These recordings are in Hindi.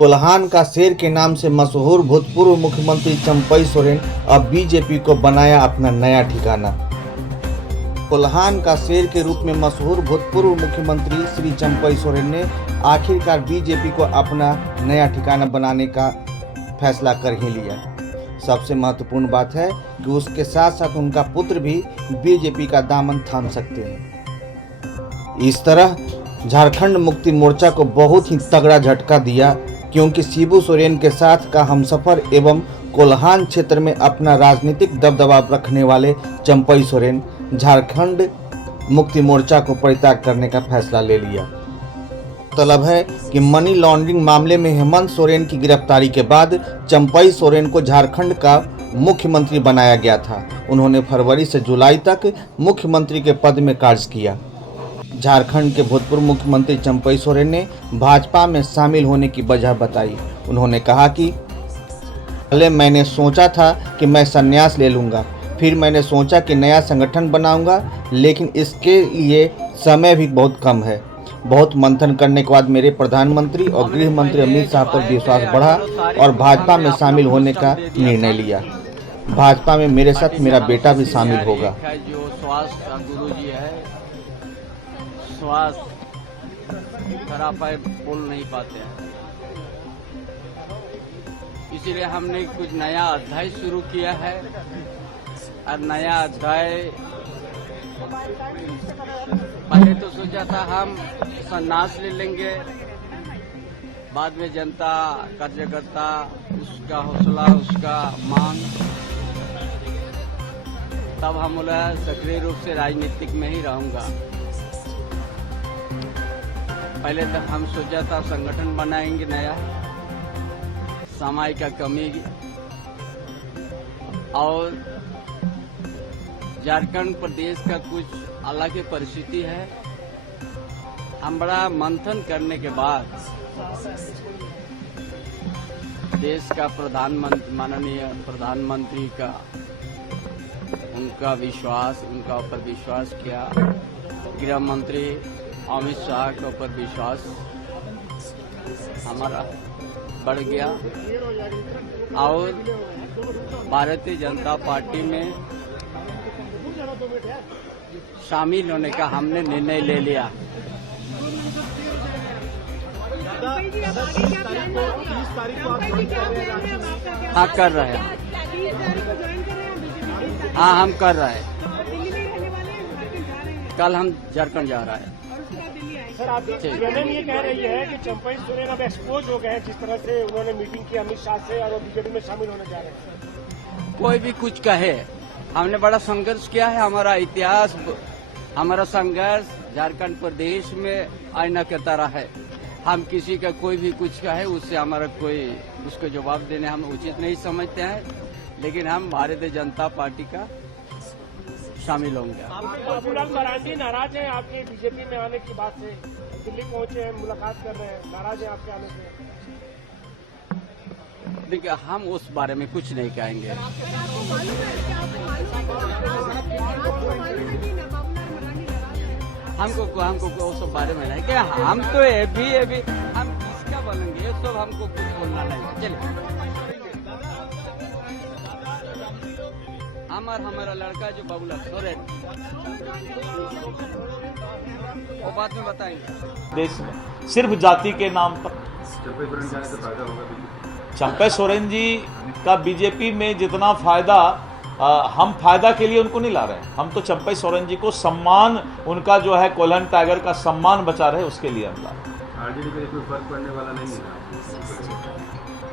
कोल्हान का शेर के नाम से मशहूर भूतपूर्व मुख्यमंत्री चंपई सोरेन अब बीजेपी को बनाया अपना नया ठिकाना। कोल्हान का शेर के रूप में मशहूर भूतपूर्व मुख्यमंत्री श्री चंपई सोरेन ने आखिरकार बीजेपी को अपना नया ठिकाना बनाने का फैसला कर ही लिया। सबसे महत्वपूर्ण बात है कि उसके साथ साथ उनका पुत्र भी बीजेपी का दामन थाम सकते हैं। इस तरह झारखंड मुक्ति मोर्चा को बहुत ही तगड़ा झटका दिया, क्योंकि शिबू सोरेन के साथ का हमसफर एवं कोल्हान क्षेत्र में अपना राजनीतिक दबदबा रखने वाले चंपई सोरेन झारखंड मुक्ति मोर्चा को परित्याग करने का फैसला ले लिया। तलब है कि मनी लॉन्ड्रिंग मामले में हेमंत सोरेन की गिरफ्तारी के बाद चंपई सोरेन को झारखंड का मुख्यमंत्री बनाया गया था। उन्होंने फरवरी से जुलाई तक मुख्यमंत्री के पद में कार्य किया। झारखंड के भूतपूर्व मुख्यमंत्री चंपई सोरेन ने भाजपा में शामिल होने की वजह बताई। उन्होंने कहा कि पहले मैंने सोचा था कि मैं संन्यास ले लूँगा, फिर मैंने सोचा कि नया संगठन बनाऊंगा, लेकिन इसके लिए समय भी बहुत कम है। बहुत मंथन करने के बाद मेरे प्रधानमंत्री और गृह मंत्री अमित शाह पर विश्वास बढ़ा और भाजपा में शामिल होने का निर्णय लिया। भाजपा में मेरे साथ मेरा बेटा भी शामिल होगा। श्वास खरा पाए बोल नहीं पाते हैं, इसीलिए हमने कुछ नया अध्याय शुरू किया है। और नया अध्याय पहले तो सोचा था हम संन्यास ले लेंगे, बाद में जनता कार्यकर्ता उसका हौसला उसका मांग, तब हम बोला सक्रिय रूप से राजनीतिक में ही रहूंगा। पहले तो हम सोचा था संगठन बनाएंगे नया, समय का कमी और झारखंड प्रदेश का कुछ अलग ही परिस्थिति है। हम बड़ा मंथन करने के बाद देश का प्रधानमंत्री माननीय प्रधानमंत्री का उनका ऊपर विश्वास किया, गृह मंत्री अमित शाह के ऊपर विश्वास हमारा बढ़ गया और भारतीय जनता पार्टी में शामिल होने का हमने निर्णय ले लिया। हाँ कर रहे हैं, हाँ हम कर रहे हैं। कल हम झारखंड जा रहे हैं। सर, आप CNN ये कह रही है कि चंपई सोरेन अब एक्सपोज हो गए हैं, जिस तरह से उन्होंने मीटिंग की अमित शाह से और बीजेपी में शामिल होने जा रहे हैं। कोई भी कुछ कहे, हमने बड़ा संघर्ष किया है। हमारा इतिहास, हमारा संघर्ष झारखंड प्रदेश में आईना की तरह है। हम किसी का कोई भी कुछ कहे उससे हमारा कोई उसको जवाब देने हम उचित नहीं समझते हैं, लेकिन हम भारतीय जनता पार्टी का शामिल होंगे। बाबूलाल मरांडी नाराज हैं आपके बीजेपी में आने की बात से, दिल्ली पहुंचे हैं, मुलाकात कर रहे हैं, नाराज हैं आपके आने से। देखिए, हम उस बारे में कुछ नहीं कहेंगे। हमको उस बारे में नहीं क्या, हम तो अभी हम किसका बोलेंगे, ये सब हमको कुछ बोलना नहीं। चलिए, हमारा लड़का जो बाबूलाल सोरेन, वो बात में बताएंगे। देश में सिर्फ जाति के नाम पर चंपई सोरेन जी का बीजेपी में जितना फायदा, हम फायदा के लिए उनको नहीं ला रहे हैं। हम तो चंपई सोरेन जी को सम्मान, उनका जो है कोल्हान टाइगर का सम्मान बचा रहे, उसके लिए हम ला रहे हैं। आरजेडी पे कोई फर्क पड़ने वाला नहीं है।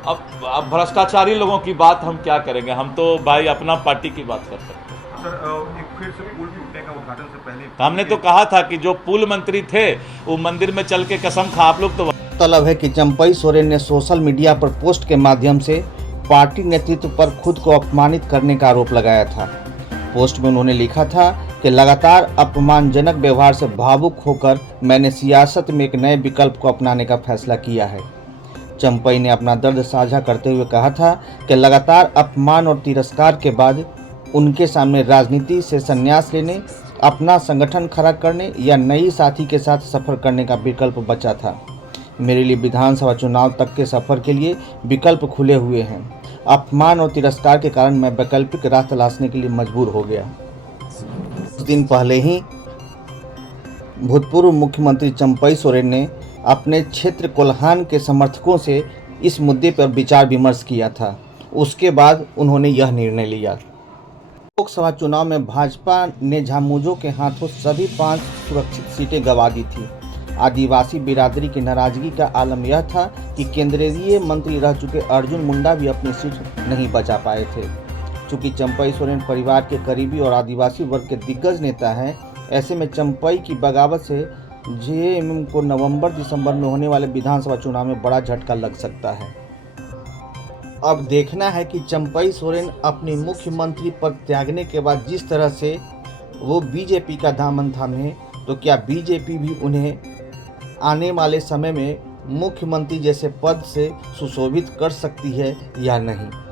अब भ्रष्टाचारी लोगों की बात हम क्या करेंगे, हम तो भाई अपना पार्टी की बात कर सकते हैं। सर, एक फिर से पुल टूटने का उद्घाटन से पहले हमने तो कहा था कि जो पुल मंत्री थे वो मंदिर में चल के कसम खा। आप लोग तो तलब है कि चंपई सोरेन ने सोशल मीडिया पर पोस्ट के माध्यम से पार्टी नेतृत्व पर खुद को अपमानित करने का आरोप लगाया था। पोस्ट में उन्होंने लिखा था कि लगातार अपमानजनक व्यवहार से भावुक होकर मैंने सियासत में एक नए विकल्प को अपनाने का फैसला किया है। चंपई ने अपना दर्द साझा करते हुए कहा था कि लगातार अपमान और तिरस्कार के बाद उनके सामने राजनीति से संन्यास लेने, अपना संगठन खड़ा करने या नई साथी के साथ सफर करने का विकल्प बचा था। मेरे लिए विधानसभा चुनाव तक के सफर के लिए विकल्प खुले हुए हैं। अपमान और तिरस्कार के कारण मैं वैकल्पिक राह तलाशने के लिए मजबूर हो गया। कुछ दिन पहले ही भूतपूर्व मुख्यमंत्री चंपई सोरेन ने अपने क्षेत्र कोल्हान के समर्थकों से इस मुद्दे पर विचार विमर्श किया था। उसके बाद उन्होंने यह निर्णय लिया। लोकसभा चुनाव में भाजपा ने झामुमो के हाथों सभी 5 सुरक्षित सीटें गंवा दी थी। आदिवासी बिरादरी की नाराजगी का आलम यह था कि केंद्रीय मंत्री रह चुके अर्जुन मुंडा भी अपनी सीट नहीं बचा पाए थे। चूंकि चंपई सोरेन परिवार के करीबी और आदिवासी वर्ग के दिग्गज नेता हैं, ऐसे में चंपई की बगावत से जेएमएम को नवंबर-दिसंबर में होने वाले विधानसभा चुनाव में बड़ा झटका लग सकता है। अब देखना है कि चंपई सोरेन अपनी मुख्यमंत्री पद त्यागने के बाद जिस तरह से वो बीजेपी का दामन थामे, तो क्या बीजेपी भी उन्हें आने वाले समय में मुख्यमंत्री जैसे पद से सुशोभित कर सकती है या नहीं।